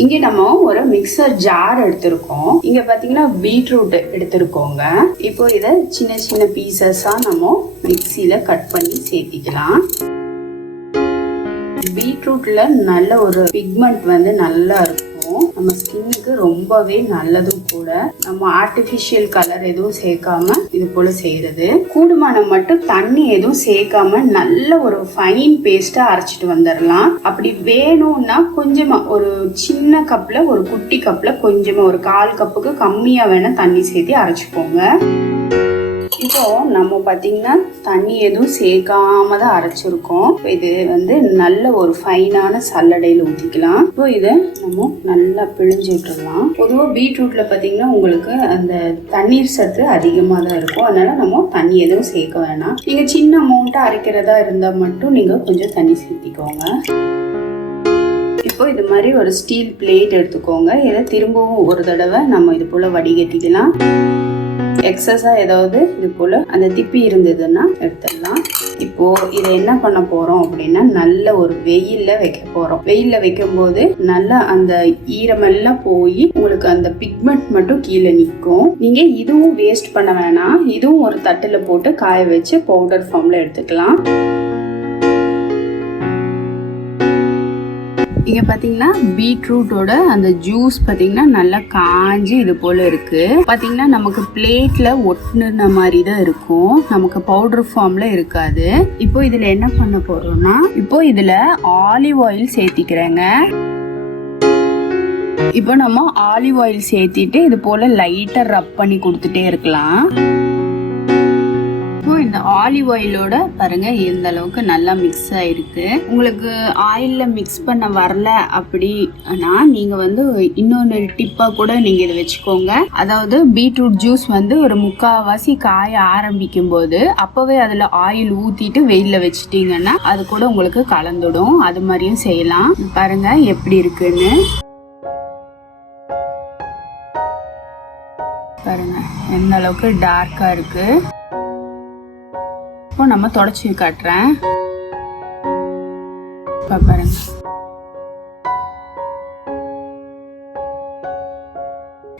இங்க நம்ம ஒரு மிக்சர் ஜார் எடுத்திருக்கோம். இங்க பாத்தீங்கன்னா பீட்ரூட் எடுத்திருக்கோங்க. இப்போ இதை சின்ன சின்ன பீசஸா நம்ம மிக்சியில கட் பண்ணி சேர்த்திக்கலாம். பீட்ரூட்ல நல்ல ஒரு பிக்மெண்ட் வந்து நல்லா இருக்கும். நம்ம ஸ்கின்னுக்கு ரொம்பவே நல்லதும் கூட. நம்ம ஆர்டிபிஷியல் கலர் எதுவும் சேர்க்காம இது போல செய்யறது. கூடுமானம் மட்டும் தண்ணி எதுவும் சேர்க்காம நல்ல ஒரு ஃபைன் பேஸ்டா அரைச்சிட்டு வந்துடலாம். அப்படி வேணும்னா கொஞ்சமா ஒரு சின்ன கப்ல ஒரு குட்டி கப்ல கொஞ்சமா ஒரு 1/4 கப்புக்கு கம்மியா வேணா தண்ணி சேர்த்து அரைச்சிக்கோங்க. இப்போ நம்ம பாத்தீங்கன்னா தண்ணி எதுவும் சேர்க்காம தான் அரைச்சிருக்கோம். இது வந்து நல்ல ஒரு ஃபைனான சல்லடையில ஊற்றிக்கலாம். இப்போ இதை நம்ம நல்லா பிழிஞ்சு விட்டுடலாம். பொதுவாக பீட்ரூட்ல பாத்தீங்கன்னா உங்களுக்கு அந்த தண்ணீர் சத்து அதிகமா தான் இருக்கும். அதனால நம்ம தண்ணி எதுவும் சேர்க்க வேணாம். நீங்க சின்ன அமௌண்ட்டா அரைக்கிறதா இருந்தா மட்டும் நீங்க கொஞ்சம் தண்ணி சேர்த்திக்கோங்க. இப்போ இது மாதிரி ஒரு ஸ்டீல் பிளேட் எடுத்துக்கோங்க. இதை திரும்பவும் ஒரு தடவை நம்ம இது போல வடிகட்டிக்கலாம். எக்ஸஸா ஏதாவது இது போல அந்த திப்பி இருந்ததுன்னா எடுத்துடலாம். இப்போ இதை என்ன பண்ண போறோம் அப்படின்னா நல்ல ஒரு வெயில்ல வைக்க போறோம். வெயில்ல வைக்கும் போது நல்லா அந்த ஈரமெல்லாம் போய் உங்களுக்கு அந்த பிக்மெண்ட் மட்டும் கீழே நிற்கும். நீங்க இதுவும் வேஸ்ட் பண்ண வேணாம். இதுவும் ஒரு தட்டுல போட்டு காய வச்சு பவுடர் ஃபார்ம்ல எடுத்துக்கலாம். இங்க பாத்தீங்கன்னா பீட்ரூட்டோட அந்த ஜூஸ் பாத்தீங்கன்னா நல்லா காஞ்சி இது போல இருக்கு. பாத்தீங்கன்னா நமக்கு பிளேட்ல ஒட்டுன மாதிரி தான் இருக்கும். நமக்கு பவுடர் ஃபார்ம்ல இருக்காது. இப்போ இதுல என்ன பண்ண போறோம்னா இப்போ இதுல ஆலிவ் ஆயில் சேர்த்திக்கிறேங்க. இப்போ நம்ம ஆலிவ் ஆயில் சேர்த்திட்டு இது போல லைட்டா ரப் பண்ணி கொடுத்துட்டே இருக்கலாம். இந்த ஆலிவ் ஆயிலோட பாருங்க எந்த அளவுக்கு நல்லா மிக்ஸ் ஆயிருக்கு. உங்களுக்கு ஆயில்ல மிக்ஸ் பண்ண வரல அப்படின்னா நீங்க வந்து இன்னொன்னு டிப்பா கூட நீங்க இதை வச்சுக்கோங்க. அதாவது பீட்ரூட் ஜூஸ் வந்து ஒரு 3/4 காய ஆரம்பிக்கும் போது அப்பவே அதுல ஆயில் ஊத்திட்டு வெயில்ல வச்சுட்டீங்கன்னா அது கூட உங்களுக்கு கலந்துடும். அது மாதிரியும் செய்யலாம். பாருங்க எப்படி இருக்குன்னு பாருங்க எந்த அளவுக்கு டார்க்கா இருக்கு. இப்போ நம்ம தொடச்சி காட்டுறேன். பாருங்க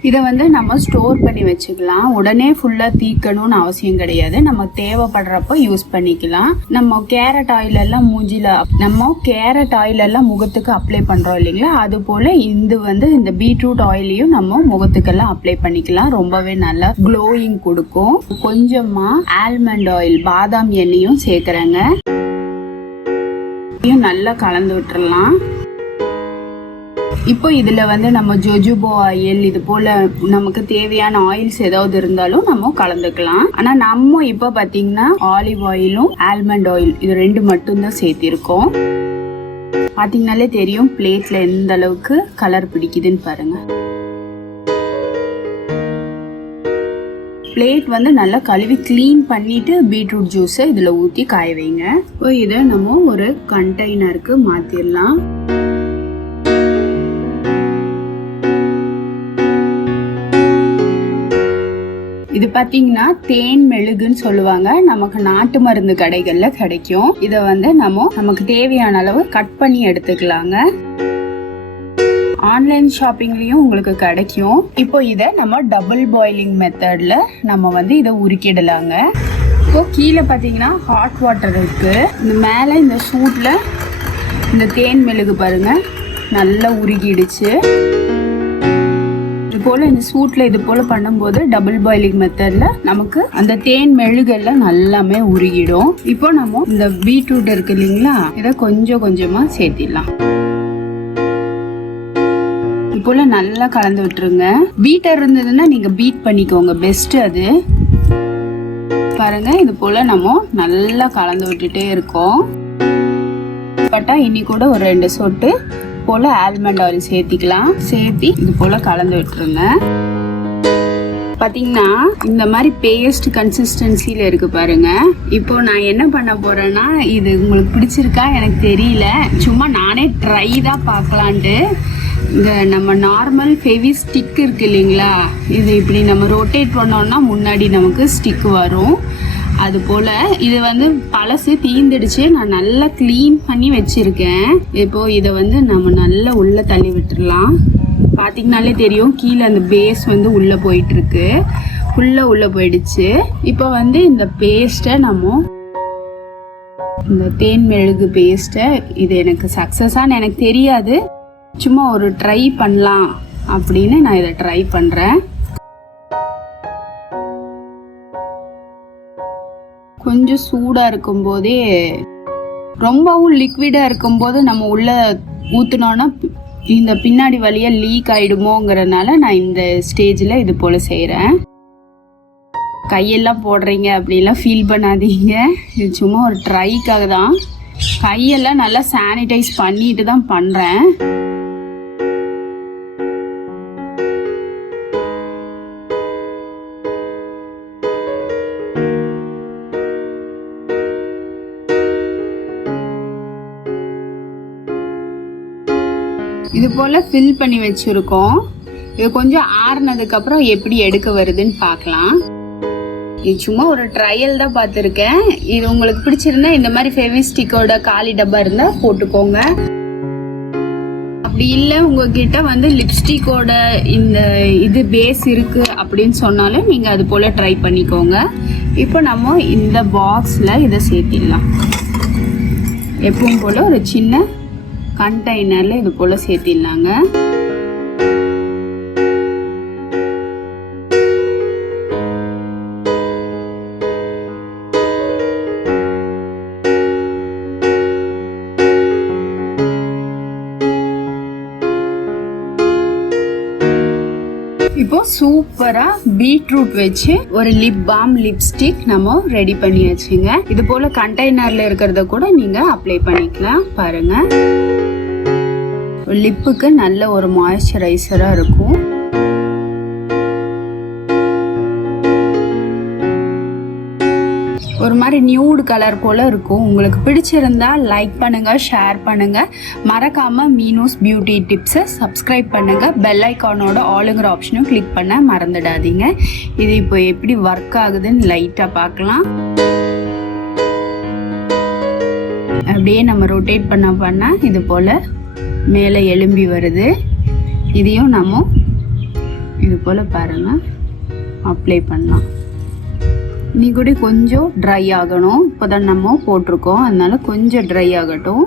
இதை வந்து நம்ம ஸ்டோர் பண்ணி வச்சுக்கலாம். உடனே ஃபுல்லா தீக்கணும்னு அவசியம் கிடையாது. நம்ம தேவைப்படுறப்ப யூஸ் பண்ணிக்கலாம். நம்ம கேரட் ஆயில் எல்லாம் முகத்துக்கு அப்ளை பண்றோம் இல்லைங்களா, அது போல இந்த பீட்ரூட் ஆயிலையும் நம்ம முகத்துக்கெல்லாம் அப்ளை பண்ணிக்கலாம். ரொம்பவே நல்லா க்ளோயிங் கொடுக்கும். கொஞ்சமா ஆல்மண்ட் ஆயில் பாதாம் எண்ணெயும் சேர்க்கிறேங்க. நல்லா கலந்து விட்டுறலாம். இப்போ இதுல வந்து நம்ம ஜோஜோபா ஆயில் இது போல நமக்கு தேவையான ஆயில்ஸ் ஏதாவது இருந்தாலும் நம்ம கலந்துக்கலாம். ஆனா நம்ம இப்ப பாத்தீங்கன்னா ஆலிவ் ஆயிலும் ஆல்மண்ட் ஆயில் இது 2 மட்டும் தான் சேர்த்திருக்கோம். பாத்தீங்கன்னாலே தெரியும் பிளேட்ல எந்த அளவுக்கு கலர் பிடிக்குதுன்னு பாருங்க. பிளேட் வந்து நல்லா கழுவி கிளீன் பண்ணிட்டு பீட்ரூட் ஜூஸ் இதுல ஊத்தி காய வைங்க. இப்போ இதை நம்ம ஒரு கண்டெய்னருக்கு மாத்திரலாம். இது பாத்தீங்கன்னா தேன் மெழுகுன்னு சொல்லுவாங்க. நமக்கு நாட்டு மருந்து கடைகள்ல கிடைக்கும். இத வந்து நமக்கு தேவையான அளவு கட் பண்ணி எடுத்துக்கலாங்க. ஆன்லைன் ஷாப்பிங்லயும் உங்களுக்கு கிடைக்கும். இப்போ இத நம்ம டபுள் பாயிலிங் மெத்தட்ல நம்ம வந்து இதை உருக்கிடலாங்க. இப்போ கீழே பாத்தீங்கன்னா ஹாட் வாட்டர் இருக்கு. இந்த மேல இந்த சூட்ல இந்த தேன் மெழுகு பாருங்க நல்லா உருகிடுச்சு. போல இந்த சூட்ல இது போல பண்ணும்போது டபுள் பாயிலிங் மெத்தட்ல நமக்கு அந்த தேன் மெழுகெல்லாம் நல்லாமே உருகிடும். இப்போ நம்ம இந்த பீட்ரூட் இருக்கு இல்லைங்களா, இதை கொஞ்சம் கொஞ்சமா சேர்த்திடலாம். இது போல நல்லா கலந்து விட்டுருங்க. பீட்டர் இருந்ததுன்னா நீங்க பீட் பண்ணிக்கோங்க, பெஸ்ட் அது. பாருங்க இது போல நம்ம நல்லா கலந்து விட்டுட்டே இருக்கோம். பட்டா இனி கூட ஒரு 2 சொட்டு போல ஆல்மண்ட் ஆயில் சேர்த்திக்கலாம். சேர்த்தி இது போல கலந்து விட்டுருங்க. பாத்தீங்கன்னா இந்த மாதிரி பேஸ்ட் கன்சிஸ்டன்சில இருக்கு பாருங்க. இப்போ நான் என்ன பண்ண போறேன்னா, இது உங்களுக்கு பிடிச்சிருக்கா எனக்கு தெரியல, சும்மா நானே ட்ரை தான் பார்க்கலான்ட்டு இந்த நம்ம நார்மல் ஃபெவி ஸ்டிக் இருக்கு இல்லைங்களா, இது இப்படி நம்ம ரொட்டேட் பண்ணோம்னா முன்னாடி நமக்கு ஸ்டிக் வரும். அது போல இது வந்து பழசு தீந்துடுச்சு, நான் நல்லா க்ளீன் பண்ணி வச்சிருக்கேன். இப்போ இதை வந்து நம்ம நல்லா உள்ள தள்ளி விட்டுடலாம். பார்த்தீங்கனாலே தெரியும் கீழே அந்த பேஸ் வந்து உள்ளே போயிட்டு இருக்கு, ஃபுல்லாக உள்ளே போயிடுச்சு. இப்போ வந்து இந்த பேஸ்ட்டை நம்ம இந்த தேன் மெழுகு பேஸ்ட்டை, இது எனக்கு சக்ஸஸான்னு எனக்கு தெரியாது, சும்மா ஒரு ட்ரை பண்ணலாம் அப்படின்னு நான் இதை ட்ரை பண்ணுறேன். கொஞ்சம் சூடாக இருக்கும்போதே, ரொம்பவும் லிக்விடாக இருக்கும்போது நம்ம உள்ளே ஊற்றுனோன்னா இந்த பின்னாடி வழியாக லீக் ஆகிடுமோங்கிறனால நான் இந்த ஸ்டேஜில் இது போல் செய்கிறேன். கையெல்லாம் போடுறீங்க அப்படிலாம் ஃபீல் பண்ணாதீங்க, இது சும்மா ஒரு ட்ரைக்காக தான். கையெல்லாம் நல்லா சானிடைஸ் பண்ணிட்டு தான் பண்ணுறேன். இது போல் ஃபில் பண்ணி வச்சுருக்கோம். இது கொஞ்சம் ஆறுனதுக்கப்புறம் எப்படி எடுக்க வருதுன்னு பார்க்கலாம். இது சும்மா ஒரு ட்ரையல் தான் பார்த்துருக்கேன். இது உங்களுக்கு பிடிச்சிருந்தா இந்த மாதிரி ஃபெவிஸ்டிக்கோட காலி டப்பா இருந்தால் போட்டுக்கோங்க. அப்படி இல்லை உங்ககிட்ட வந்து லிப்ஸ்டிக்கோட இந்த இது பேஸ் இருக்குது அப்படின்னு சொன்னாலும் நீங்கள் அது போல் ட்ரை பண்ணிக்கோங்க. இப்போ நம்ம இந்த பாக்ஸில் இதை சேர்த்திடலாம். எப்பவும் போல் ஒரு சின்ன கண்டெய்னரில் இது போல் சேர்த்திடலாங்க. இப்போ சூப்பரா பீட்ரூட் வச்சு ஒரு லிப் பாம் லிப்ஸ்டிக் நம்ம ரெடி பண்ணியாச்சுங்க. இது போல கண்டெய்னர்ல இருக்கிறத கூட நீங்க அப்ளை பண்ணிக்கலாம். பாருங்க, லிப்புக்கு நல்ல ஒரு மாய்ஸ்சரைசரா இருக்கும். ஒரு மாதிரி நியூடு கலர் போல இருக்கும். உங்களுக்கு பிடிச்சிருந்தா லைக் பண்ணுங்க, ஷேர் பண்ணுங்க, மறக்காம மீனூஸ் பியூட்டி டிப்ஸை சப்ஸ்கிரைப் பண்ணுங்க. பெல் ஐக்கானோட ஆளுங்கிற ஆப்ஷனும் கிளிக் பண்ண மறந்துடாதீங்க. இது இப்போ எப்படி ஒர்க் ஆகுதுன்னு லைட்டா பார்க்கலாம். அப்படியே நம்ம ரொட்டேட் பண்ண இது போல மேலே எலும்பி வருது. இதையும் நம்ம இது போல பாருங்க அப்ளை பண்ணலாம். இனி கூட கொஞ்சம் ட்ரை ஆகணும். இப்போதான் நம்ம போட்டிருக்கோம், அதனால கொஞ்சம் ட்ரை ஆகட்டும்.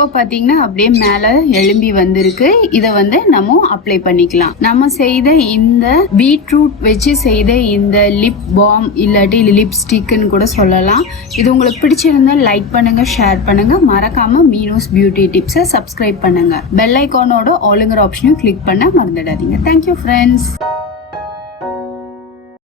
இப்போ பார்த்தீங்கன்னா அப்படியே மேலே எலும்பி வந்திருக்கு. இதை வந்து நம்ம அப்ளை பண்ணிக்கலாம். நம்ம செய்த இந்த பீட்ரூட் வச்சு செய்த இந்த லிப் பாம் இல்லாட்டி லிப்ஸ்டிக்னு கூட சொல்லலாம். இது உங்களுக்கு பிடிச்சிருந்தா லைக் பண்ணுங்க, ஷேர் பண்ணுங்க, மறக்காம மீனூஸ் பியூட்டி டிப்ஸை சப்ஸ்கிரைப் பண்ணுங்க. பெல் ஐக்கானோட ஆளுங்கிற ஆப்ஷனையும் கிளிக் பண்ண மறந்துடாதீங்க. Thank you friends.